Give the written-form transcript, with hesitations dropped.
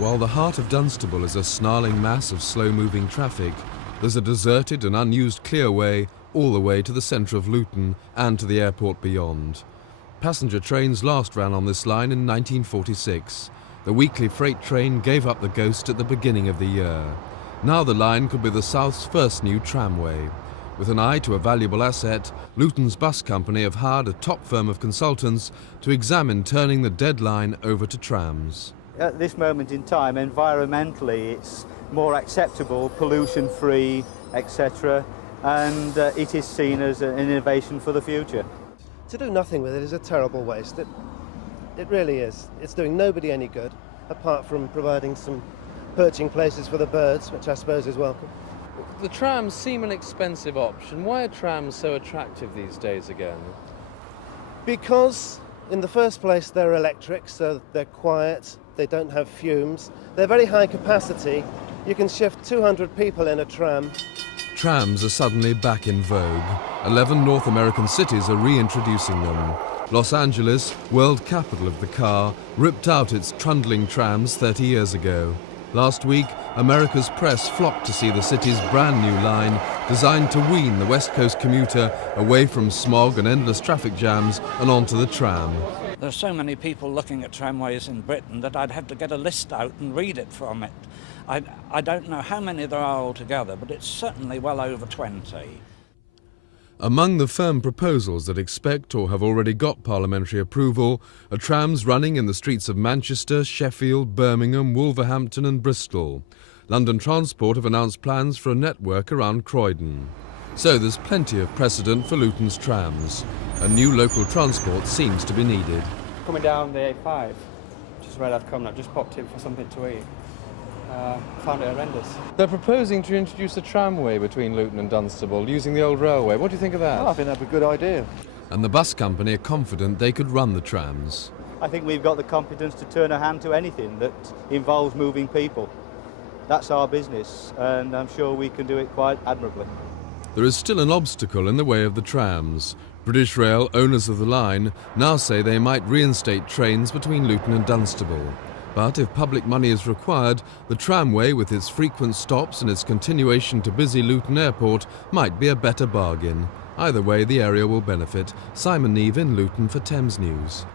While the heart of Dunstable is a snarling mass of slow-moving traffic, there's a deserted and unused clearway all the way to the centre of Luton and to the airport beyond. Passenger trains last ran on this line in 1946. The weekly freight train gave up the ghost at the beginning of the year. Now the line could be the South's first new tramway. With an eye to a valuable asset, Luton's bus company have hired a top firm of consultants to examine turning the dead line over to trams. At this moment in time, environmentally, it's more acceptable, pollution-free, etc., and it is seen as an innovation for the future. To do nothing with it is a terrible waste. It really is. It's doing nobody any good, apart from providing some perching places for the birds, which I suppose is welcome. The trams seem an expensive option. Why are trams so attractive these days again? Because, in the first place, they're electric, so they're quiet, they don't have fumes, they're very high capacity. You can shift 200 people in a tram. Trams are suddenly back in vogue. 11 North American cities are reintroducing them. Los Angeles, world capital of the car, ripped out its trundling trams 30 years ago. Last week, America's press flocked to see the city's brand new line, designed to wean the West Coast commuter away from smog and endless traffic jams and onto the tram. There's so many people looking at tramways in Britain that I'd have to get a list out and read it from it. I don't know how many there are altogether, but it's certainly well over 20. Among the firm proposals that expect or have already got parliamentary approval are trams running in the streets of Manchester, Sheffield, Birmingham, Wolverhampton and Bristol. London Transport have announced plans for a network around Croydon. So there's plenty of precedent for Luton's trams. A new local transport seems to be needed. Coming down the A5, which is where I've come, I've just popped in for something to eat. Found it horrendous. They're proposing to introduce a tramway between Luton and Dunstable using the old railway. What do you think of that? Well, I think that'd be a good idea. And the bus company are confident they could run the trams. I think we've got the competence to turn a hand to anything that involves moving people. That's our business, and I'm sure we can do it quite admirably. There is still an obstacle in the way of the trams. British Rail, owners of the line, now say they might reinstate trains between Luton and Dunstable. But if public money is required, the tramway, with its frequent stops and its continuation to busy Luton Airport, might be a better bargain. Either way, the area will benefit. Simon Neve in Luton for Thames News.